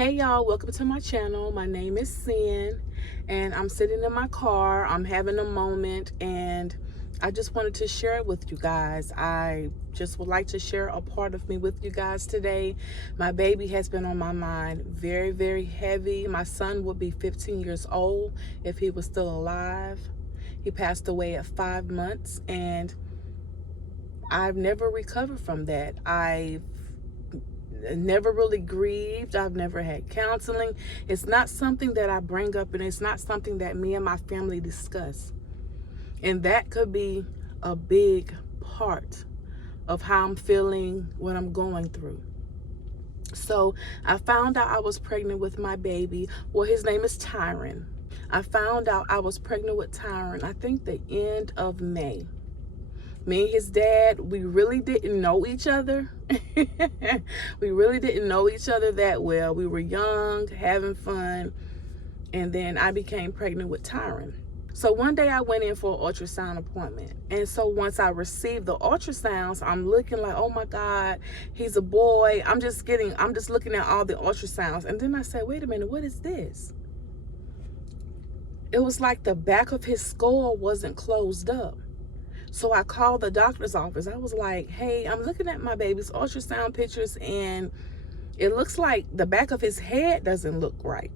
Hey y'all, welcome to my channel. My name is Sin and I'm sitting in my car. I'm having a moment and I just wanted to share it with you guys. I just would like to share a part of me with you guys today. My baby has been on my mind very, very heavy. My son would be 15 years old if he was still alive. He passed away at 5 months and I've never recovered from that. I've never really grieved. I've never had counseling. It's not something that I bring up, and it's not something that me and my family discuss. And that could be a big part of how I'm feeling, what I'm going through. So I found out I was pregnant with my baby. Well, his name is Tyron. I found out I was pregnant with Tyron, I think the end of May. Me and his dad, we really didn't know each other. We really didn't know each other that well. We were young, having fun, and then I became pregnant with Tyron. So one day I went in for an ultrasound appointment. And so once I received the ultrasounds, I'm looking like, oh my God, he's a boy. I'm just looking at all the ultrasounds. And then I said, wait a minute, what is this? It was like the back of his skull wasn't closed up. So I called the doctor's office. I was like, hey, I'm looking at my baby's ultrasound pictures and it looks like the back of his head doesn't look right.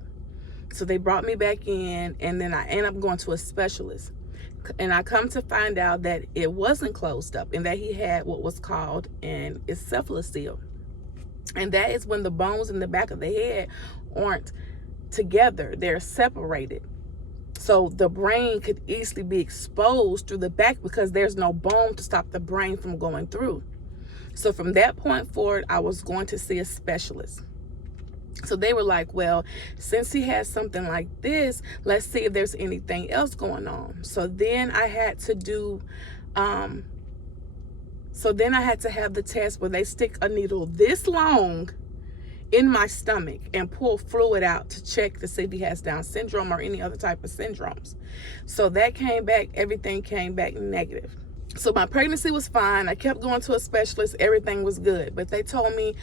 So they brought me back in and then I ended up going to a specialist. And I come to find out that it wasn't closed up and that he had what was called an encephalocele. And that is when the bones in the back of the head aren't together, they're separated. So the brain could easily be exposed through the back because there's no bone to stop the brain from going through. So from that point forward, I was going to see a specialist. So they were like, well, since he has something like this, let's see if there's anything else going on. So then I had to do, have the test where they stick a needle this long in my stomach and pull fluid out to check to see if he has Down syndrome or any other type of syndromes. So that came back, everything came back negative. So my pregnancy was fine. I kept going to a specialist, everything was good. But they told me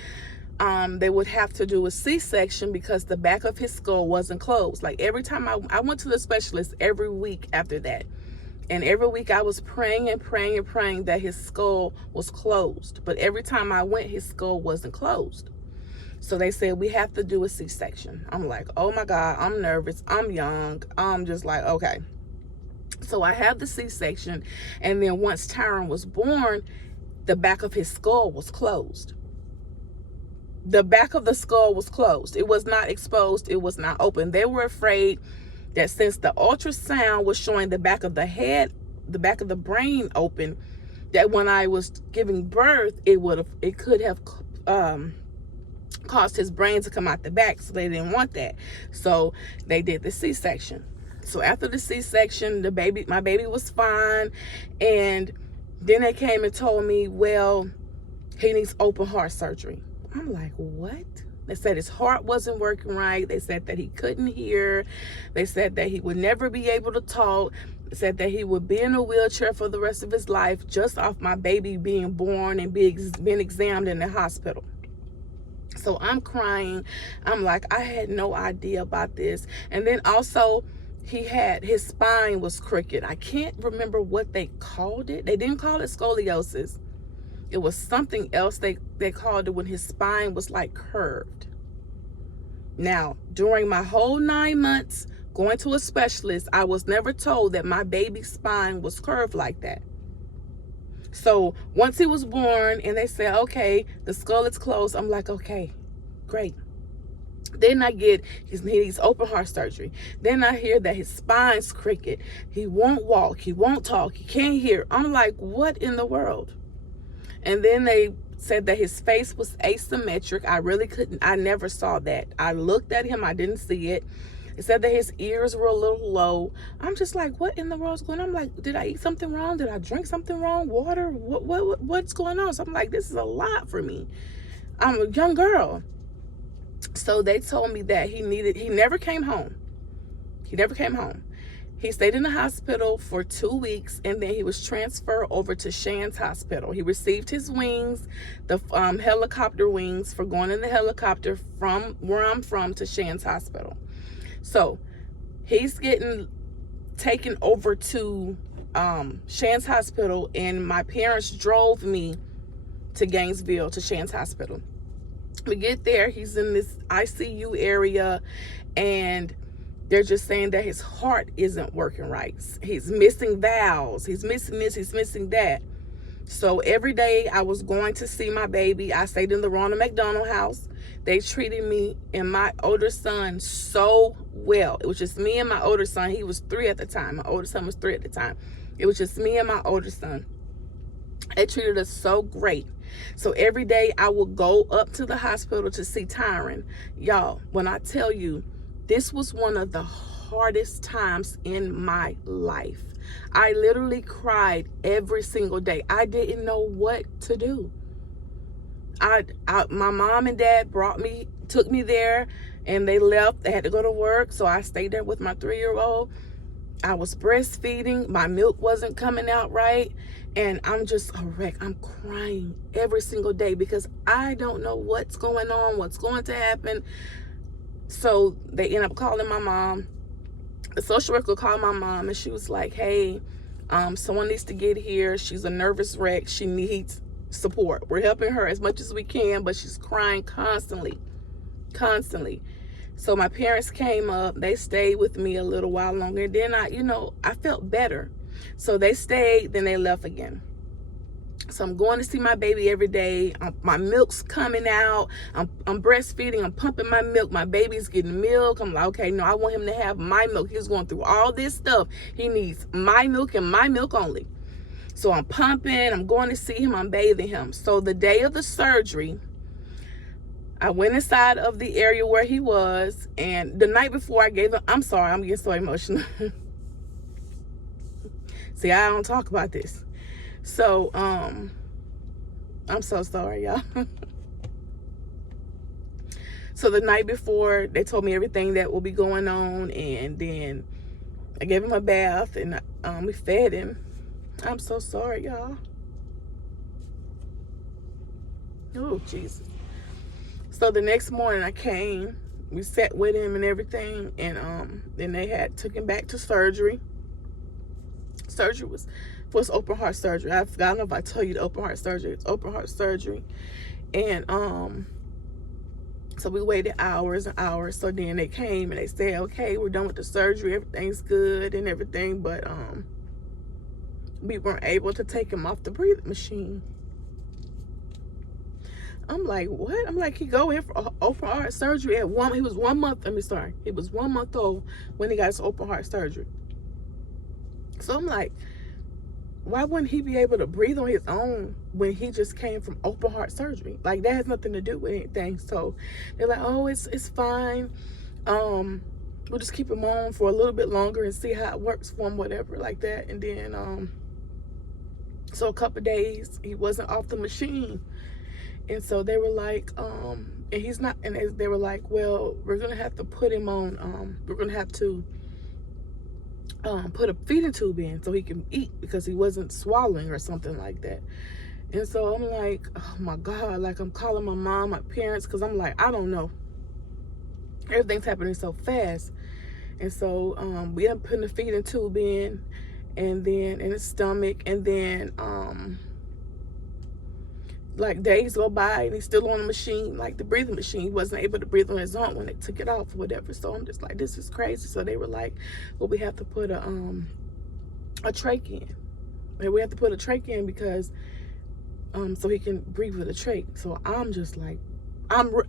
they would have to do a C-section because the back of his skull wasn't closed. Like every time I went to the specialist every week after that. And every week I was praying and praying and praying that his skull was closed. But every time I went, his skull wasn't closed. So they said, we have to do a C-section. I'm like, oh my God, I'm nervous. I'm young. I'm just like, okay. So I have the C-section. And then once Tyron was born, the back of his skull was closed. The back of the skull was closed. It was not exposed. It was not open. They were afraid that since the ultrasound was showing the back of the head, the back of the brain open, that when I was giving birth, it could have caused his brain to come out the back. So they didn't want that. So they did the C-section. So after the C-section, my baby was fine. And then they came and told me, well, he needs open heart surgery. I'm like, what? They said his heart wasn't working right. They said that he couldn't hear. They said that he would never be able to talk. They said that he would be in a wheelchair for the rest of his life just off my baby being born and being examined in the hospital. So I'm crying. I'm like, I had no idea about this. And then also his spine was crooked. I can't remember what they called it. They didn't call it scoliosis. It was something else they called it when his spine was like curved. Now, during my whole 9 months going to a specialist, I was never told that my baby's spine was curved like that. So once he was born and they said, okay, the skull is closed, I'm like, okay, great. Then I get he needs open heart surgery. Then I hear that his spine's crooked. He won't walk, he won't talk, he can't hear. I'm like, what in the world? And then they said that his face was asymmetric. I never saw that. I looked at him, I didn't see it. It said that his ears were a little low. I'm just like, what in the world's going on? I'm like, did I eat something wrong? Did I drink something wrong? Water? What's going on? So I'm like, this is a lot for me. I'm a young girl. So they told me that he never came home. He never came home. He stayed in the hospital for 2 weeks, and then he was transferred over to Shands Hospital. He received his wings, the helicopter wings, for going in the helicopter from where I'm from to Shands Hospital. So he's getting taken over to Shands Hospital, and my parents drove me to Gainesville to Shands Hospital. We get there, he's in this ICU area, and they're just saying that his heart isn't working right. He's missing valves. He's missing this. He's missing that. So every day I was going to see my baby. I stayed in the Ronald McDonald House. They treated me and my older son so well. It was just me and my older son. He was 3 at the time. My older son was 3 at the time. It was just me and my older son. They treated us so great. So every day I would go up to the hospital to see Tyron. Y'all, when I tell you, this was one of the hardest times in my life. I literally cried every single day. I didn't know what to do. My mom and dad took me there, and they left. They had to go to work, so I stayed there with my 3-year-old. I was breastfeeding. My milk wasn't coming out right, and I'm just a wreck. I'm crying every single day because I don't know what's going on, what's going to happen. So they end up calling my mom. The social worker called my mom, and she was like, hey, someone needs to get here. She's a nervous wreck. She needs support. We're helping her as much as we can, but she's crying constantly. So my parents came up. They stayed with me a little while longer. And then I felt better. So they stayed, then they left again. So I'm going to see my baby every day. My milk's coming out. I'm breastfeeding. I'm pumping my milk. My baby's getting milk. I'm like, okay, no, I want him to have my milk. He's going through all this stuff. He needs my milk and my milk only. So I'm pumping. I'm going to see him. I'm bathing him. So the day of the surgery, I went inside of the area where he was. And the night before I gave him, I'm sorry, I'm getting so emotional. See, I don't talk about this. So, I'm so sorry, y'all. So the night before, they told me everything that will be going on, and then I gave him a bath, and we fed him. I'm so sorry, y'all. Oh, Jesus. So the next morning I came, we sat with him and everything, and then they took him back to surgery. Surgery was open heart surgery. I don't know if I tell you the open heart surgery. It's open heart surgery. And so we waited hours and hours. So then they came and they said, okay, we're done with the surgery. Everything's good and everything. But we weren't able to take him off the breathing machine. I'm like, what? I'm like, he go in for open heart surgery he was 1 month. He was 1 month old when he got his open heart surgery. So I'm like, why wouldn't he be able to breathe on his own when he just came from open heart surgery? Like, that has nothing to do with anything. So they're like, oh, it's fine. We'll just keep him on for a little bit longer and see how it works for him, whatever, like that. And then, so a couple of days, he wasn't off the machine. And so they were like, and he's not, and they were like, well, we're going to have to put him on, we're going to have to put a feeding tube in so he can eat because he wasn't swallowing or something like that. And so I'm like, oh my God, like I'm calling my mom, my parents, because I'm like, I don't know. Everything's happening so fast. And so we ended up putting a feeding tube in, and then in his stomach, and then like days go by and he's still on the machine, like the breathing machine. He wasn't able to breathe on his own when they took it off or whatever. So I'm just like, this is crazy. So they were like, well, we have to put a trach in. And we have to put a trach in because so he can breathe with a trach. So I'm just like,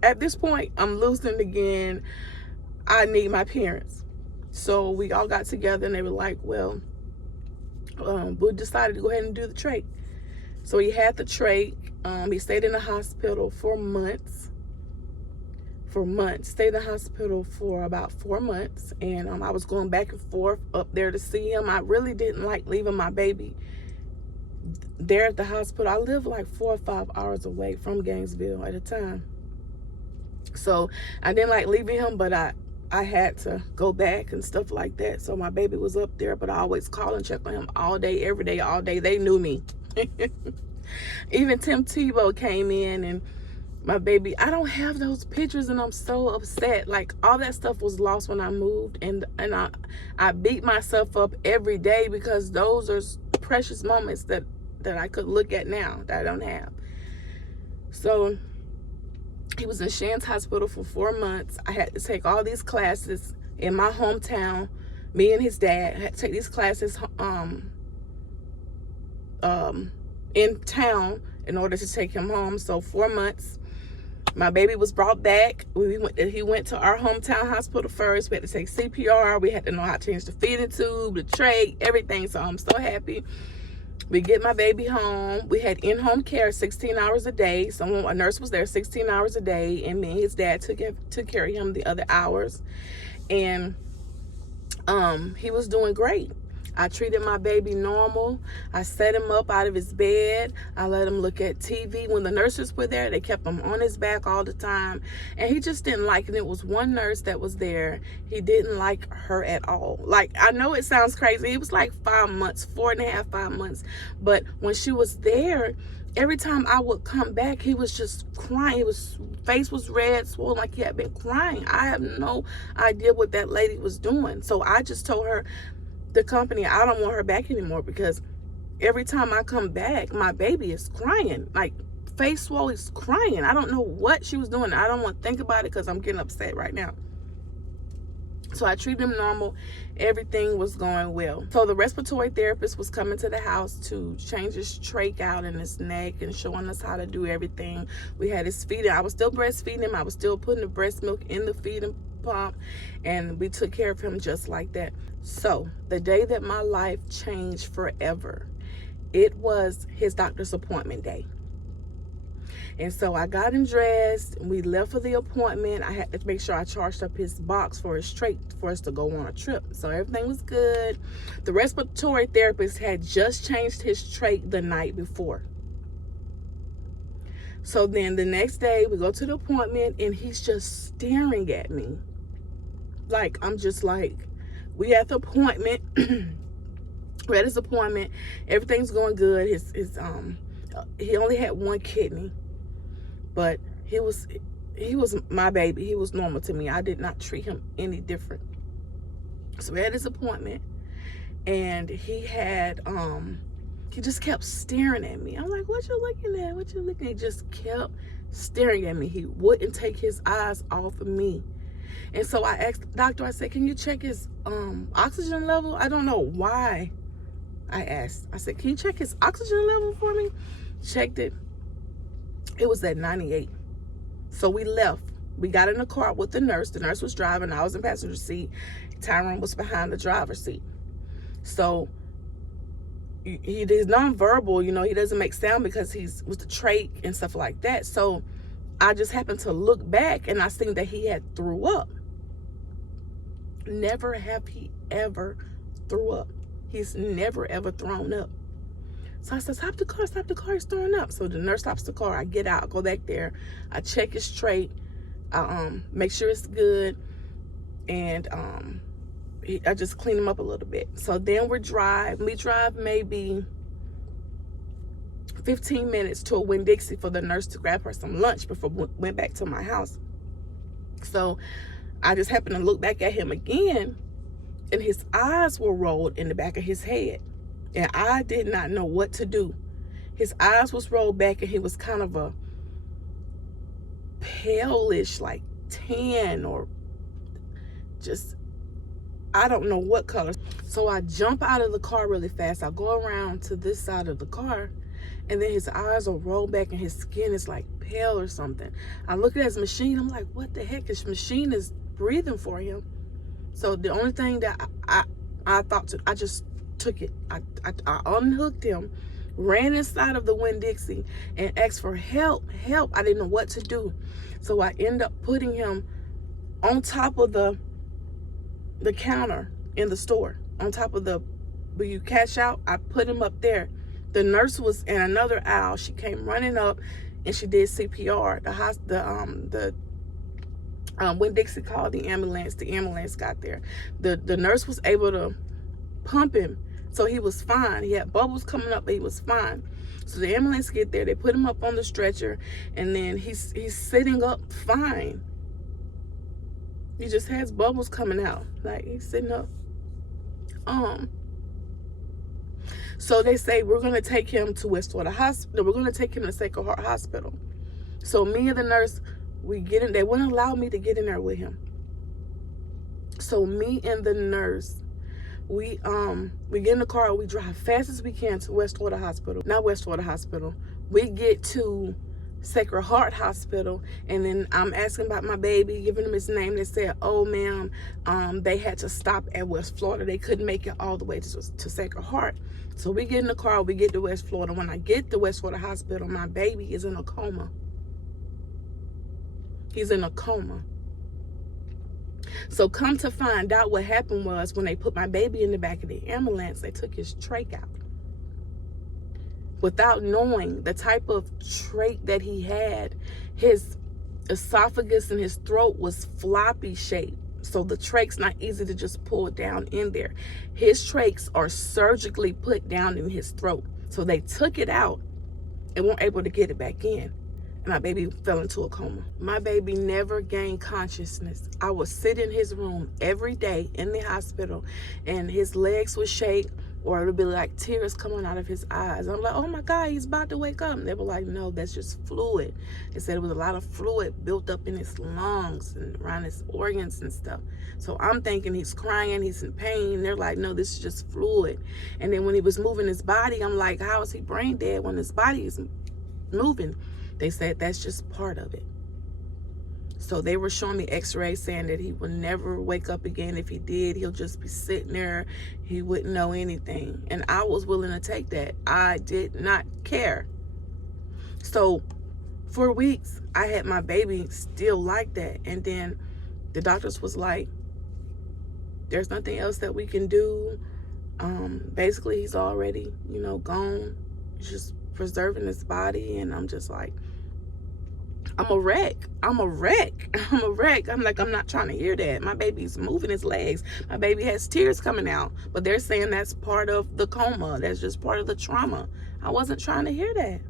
at this point, I'm losing again. I need my parents. So we all got together and they were like, well, we decided to go ahead and do the trach. So he had the trach. He stayed in the hospital for months. Stayed in the hospital for about 4 months. And I was going back and forth up there to see him. I really didn't like leaving my baby there at the hospital. I lived like 4 or 5 hours away from Gainesville at the time. So I didn't like leaving him, but I I had to go back and stuff like that. So my baby was up there, but I always call and check on him all day, every day, all day. They knew me. Even Tim Tebow came in, and my baby, I don't have those pictures, and I'm so upset. Like, all that stuff was lost when I moved, and I beat myself up every day because those are precious moments that I could look at now that I don't have. So he was in Shands Hospital for 4 months. I had to take all these classes in my hometown. Me and his dad had to take these classes in town in order to take him home. So 4 months. My baby was brought back. He went to our hometown hospital first. We had to take CPR. We had to know how to change the feeding tube, the trach, everything. So I'm so happy. We get my baby home. We had in-home care 16 hours a day. A nurse was there 16 hours a day, and me and his dad took care of him the other hours. And he was doing great. I treated my baby normal. I set him up out of his bed. I let him look at TV. When the nurses were there, they kept him on his back all the time. And he just didn't like it. It was one nurse that was there. He didn't like her at all. Like, I know it sounds crazy. It was like 5 months, 4.5, 5 months. But when she was there, every time I would come back, he was just crying. His face was red, swollen, like he had been crying. I have no idea what that lady was doing. So I just told her, the company, I don't want her back anymore, because every time I come back, my baby is crying, like face swollen, is crying. I don't know what she was doing. I don't want to think about it because I'm getting upset right now. So I treated him normal. Everything was going well. So the respiratory therapist was coming to the house to change his trach out in his neck and showing us how to do everything. We had his feeding. I was still breastfeeding him. I was still putting the breast milk in the feeding pump, and we took care of him just like that. So the day that my life changed forever, it was his doctor's appointment day. And so I got him dressed, and we left for the appointment. I had to make sure I charged up his box for his trach for us to go on a trip. So everything was good. The respiratory therapist had just changed his trach the night before. So then the next day we go to the appointment, and he's just staring at me. Like, I'm just like, we at the appointment. We're at his appointment. Everything's going good. He only had one kidney. But he was my baby. He was normal to me. I did not treat him any different. So we had his appointment, and he just kept staring at me. I'm like, what you looking at? What you looking at? He just kept staring at me. He wouldn't take his eyes off of me. And so I asked the doctor, I said, can you check his oxygen level? I don't know why I asked. I said, can you check his oxygen level for me? Checked it. It was at 98. So we left. We got in the car with the nurse. The nurse was driving. I was in passenger seat. Tyrone was behind the driver's seat. So he is nonverbal. You know, he doesn't make sound because he's with the trach and stuff like that. So I just happened to look back, and I seen that he had threw up. Never have he ever threw up. He's never ever thrown up. So I said, stop the car, he's throwing up. So the nurse stops the car, I get out, go back there, I check his trach, I make sure it's good, and I just clean him up a little bit. So then we drive maybe 15 minutes to a Winn-Dixie for the nurse to grab her some lunch before we went back to my house. So I just happened to look back at him again, and his eyes were rolled in the back of his head. And I did not know what to do. His eyes was rolled back, and he was kind of a palish, like tan, or just, I don't know what color. So I jump out of the car really fast. I go around to this side of the car, and then his eyes are rolled back, and his skin is like pale or something. I look at his machine. I'm like, what the heck? His machine is breathing for him. So the only thing that I thought I just took it. I unhooked him, ran inside of the Winn-Dixie, and asked for help. I didn't know what to do. So I end up putting him on top of the counter in the store, on top of where you cash out. I put him up there. The nurse was in another aisle. She came running up, and she did CPR. The When Dixie called the ambulance got there. The nurse was able to pump him, so he was fine. He had bubbles coming up, but he was fine. So the ambulance get there, they put him up on the stretcher, and then he's sitting up fine. He just has bubbles coming out, like he's sitting up. So they say, we're gonna take him to West Florida Hospital. We're gonna take him to Sacred Heart Hospital. So me and the nurse, we get in. They wouldn't allow me to get in there with him. So me and the nurse, we get in the car and we drive fast as we can to West Florida Hospital. Not West Florida Hospital. We get to Sacred Heart Hospital, and then I'm asking about my baby, giving them his name. They said, oh ma'am, they had to stop at West Florida. They couldn't make it all the way to Sacred Heart. So we get in the car, we get to West Florida. When I get to West Florida Hospital, my baby is in a coma. He's in a coma. So come to find out, what happened was, when they put my baby in the back of the ambulance, they took his trach out. Without knowing the type of trach that he had, his esophagus and his throat was floppy shaped. So the trach's not easy to just pull down in there. His trachs are surgically put down in his throat. So they took it out and weren't able to get it back in. And my baby fell into a coma. My baby never gained consciousness. I would sit in his room every day in the hospital, and his legs would shake, or it would be like tears coming out of his eyes. I'm like, oh my God, he's about to wake up. And they were like, no, that's just fluid. They said it was a lot of fluid built up in his lungs and around his organs and stuff. So I'm thinking he's crying, he's in pain. They're like, no, this is just fluid. And then when he was moving his body, I'm like, how is he brain dead when his body is moving? They said that's just part of it. So they were showing me x-rays saying that he would never wake up again. If he did, he'll just be sitting there. He wouldn't know anything. And I was willing to take that. I did not care. So for weeks, I had my baby still like that. And then the doctors was like, there's nothing else that we can do. Basically, he's already, gone. He's just preserving his body. And I'm just like, I'm a wreck. I'm like, I'm not trying to hear that. My baby's moving his legs. My baby has tears coming out. But they're saying that's part of the coma. That's just part of the trauma. I wasn't trying to hear that.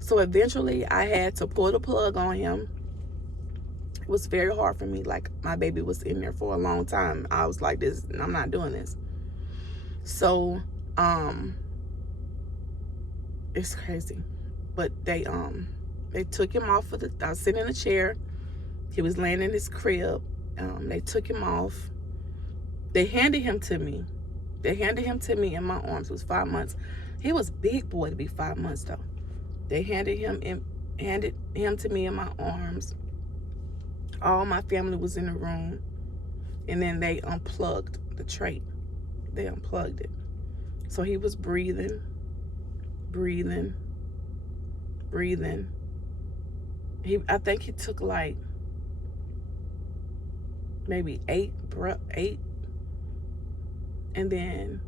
So eventually I had to pull the plug on him. It was very hard for me. Like, my baby was in there for a long time. I was like, I'm not doing this. So, it's crazy. But they took him off of I was sitting in a chair. He was laying in his crib. They took him off. They handed him to me. They handed him to me in my arms. It was 5 months. He was a big boy to be 5 months though. They handed him to me in my arms. All my family was in the room. And then they unplugged the trach. They unplugged it. So he was breathing. I think he took like maybe eight, and then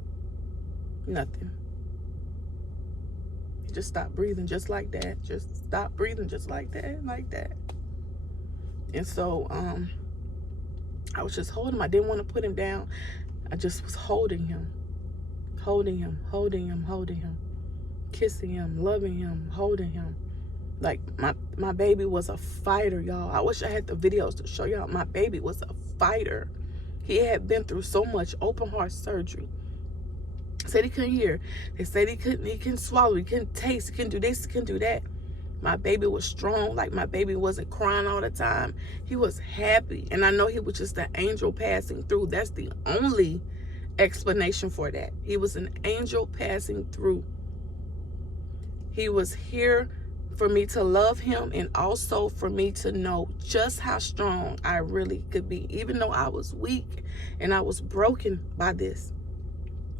nothing. He just stopped breathing just like that. Just stopped breathing just like that. And so I was just holding him. I didn't want to put him down. I just was holding him, kissing him, loving him, holding him. Like, my baby was a fighter, y'all. I wish I had the videos to show y'all. My baby was a fighter. He had been through so much open heart surgery. Said he couldn't hear. They said he couldn't swallow, he couldn't taste, he couldn't do this, he couldn't do that. My baby was strong. Like, my baby wasn't crying all the time. He was happy. And I know he was just an angel passing through. That's the only explanation for that. He was an angel passing through. He was here for me to love him, and also for me to know just how strong I really could be. Even though I was weak and I was broken by this,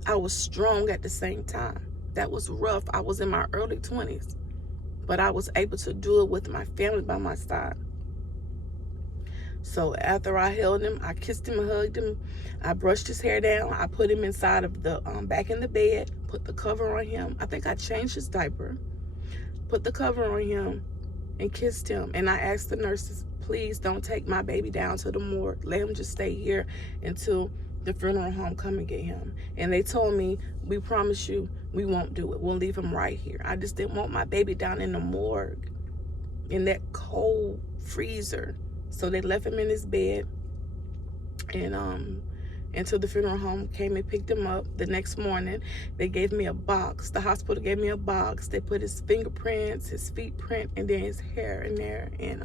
I was strong at the same time. That was rough. I was in my early 20s, but I was able to do it with my family by my side. So after I held him, I kissed him and hugged him. I brushed his hair down. I put him inside of the back in the bed, put the cover on him. I think I changed his diaper, put the cover on him, and kissed him. And I asked the nurses please don't take my baby down to the morgue. Let him just stay here until the funeral home come and get him. And they told me, we promise you we won't do it. We'll leave him right here. I just didn't want my baby down in the morgue in that cold freezer. So they left him in his bed, and until the funeral home came and picked him up. The next morning, they gave me a box. The hospital gave me a box. They put his fingerprints, his feet print, and then his hair in there. And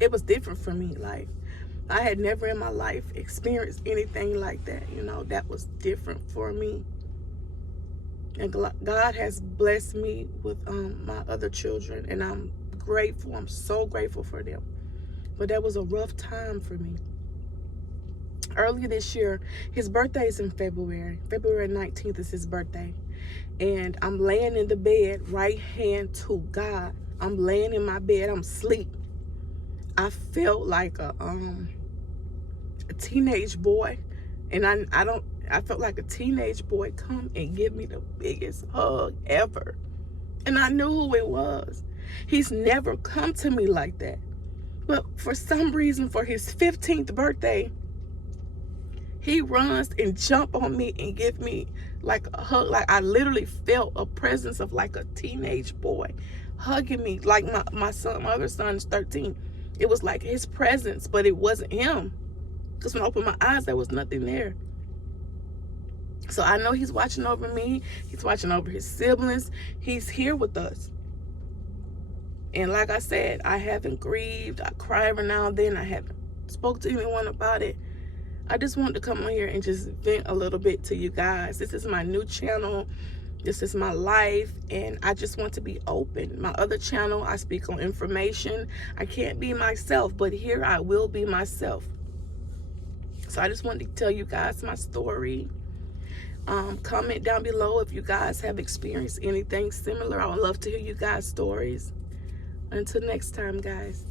it was different for me. Like, I had never in my life experienced anything like that. You know, that was different for me. And God has blessed me with my other children, and I'm grateful. I'm so grateful for them. But that was a rough time for me. Earlier this year, his birthday is in February. February 19th is his birthday. And I'm laying in the bed, right hand to God. I'm laying in my bed. I'm asleep. I felt like a teenage boy. And I felt like a teenage boy come and give me the biggest hug ever. And I knew who it was. He's never come to me like that. But for some reason, for his 15th birthday, he runs and jump on me and give me like a hug. Like, I literally felt a presence of like a teenage boy hugging me. Like my other son is 13. It was like his presence, but it wasn't him. Because when I opened my eyes, there was nothing there. So I know he's watching over me. He's watching over his siblings. He's here with us. And like I said, I haven't grieved. I cry every now and then. I haven't spoke to anyone about it. I just wanted to come on here and just vent a little bit to you guys. This is my new channel. This is my life, and I just want to be open. My other channel, I speak on information. I can't be myself, but here I will be myself. So I just wanted to tell you guys my story. Comment down below if you guys have experienced anything similar. I would love to hear you guys' stories. Until next time, guys.